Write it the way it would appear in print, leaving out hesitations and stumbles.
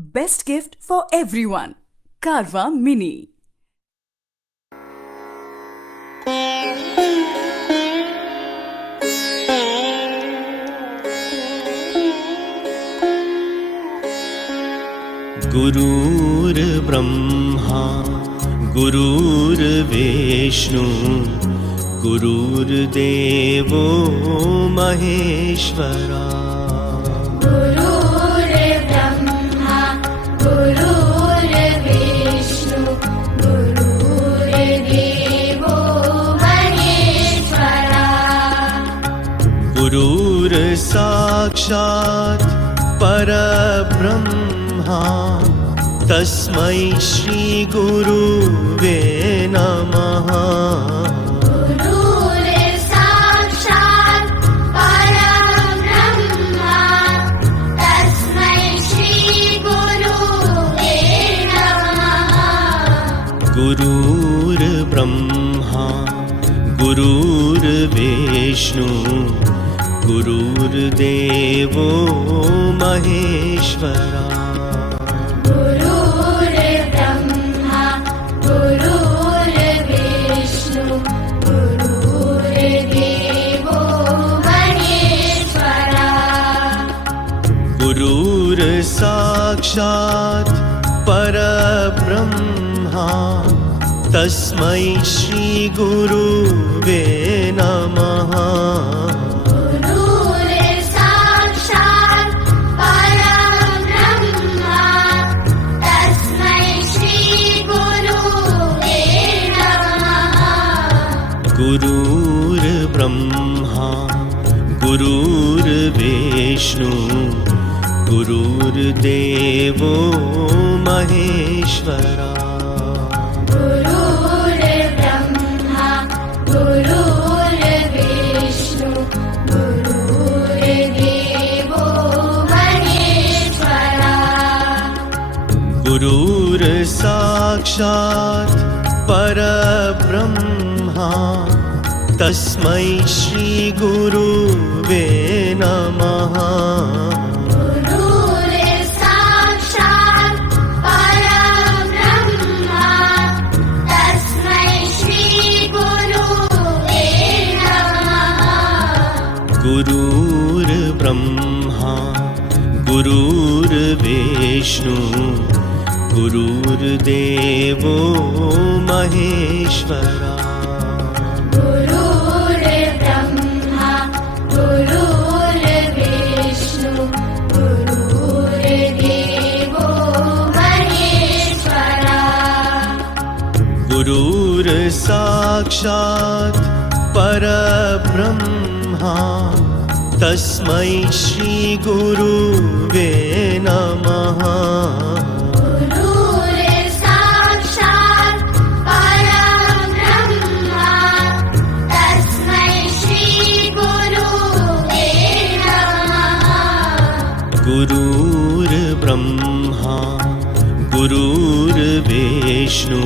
Best gift for everyone. Carvaan Mini. गुरुर्ब्रह्मा गुरुर्विष्णु गुरुर्देवो महेश्वरा। गुरुर्ब्रह्मा गुरुर्विष्णु गुरुर्देवो महेश्वरा। गुरुर्साक्षात् परब्रह्मा तस्मै श्री गुरुवे नमः। गुरुर्साक्षात् परब्रह्मा तस्मै श्री गुरुवे नमः। गुरुर्ब्रह्मा गुरुर्विष्णु गुरुर्देवो महेश्वरा। गुरुर्ब्रह्मा गुरुर्विष्णु गुरुर्देवो महेश्वरा। गुरुर्साक्षात् परब्रह्मा तस्मै श्री गुरुवे नमः। गुरुर्ब्रह्मा गुरुर्विष्णु गुरुर्देवो महेश्वरा। गुरुर्ब्रह्मा गुरुर्विष्णु गुरुर्देवो महेश्वरा। गुरुर्साक्षात् परब्रह्मा तस्मै श्री गुरुवे नमः। गुरुर्साक्षात् परब्रह्मा तस्मै श्री गुरुवे नमः। गुरुर्ब्रह्मा गुरुर्विष्णु गुरुर्देवो महेश्वरा। गुरुर्ब्रह्मा गुरुर्विष्णु गुरुर्देवो महेश्वरा। गुरुर्साक्षात् परब्रह्मा तस्मै श्री गुरुवे नमः। गुरुर्ब्रह्मा गुरुर्विष्णु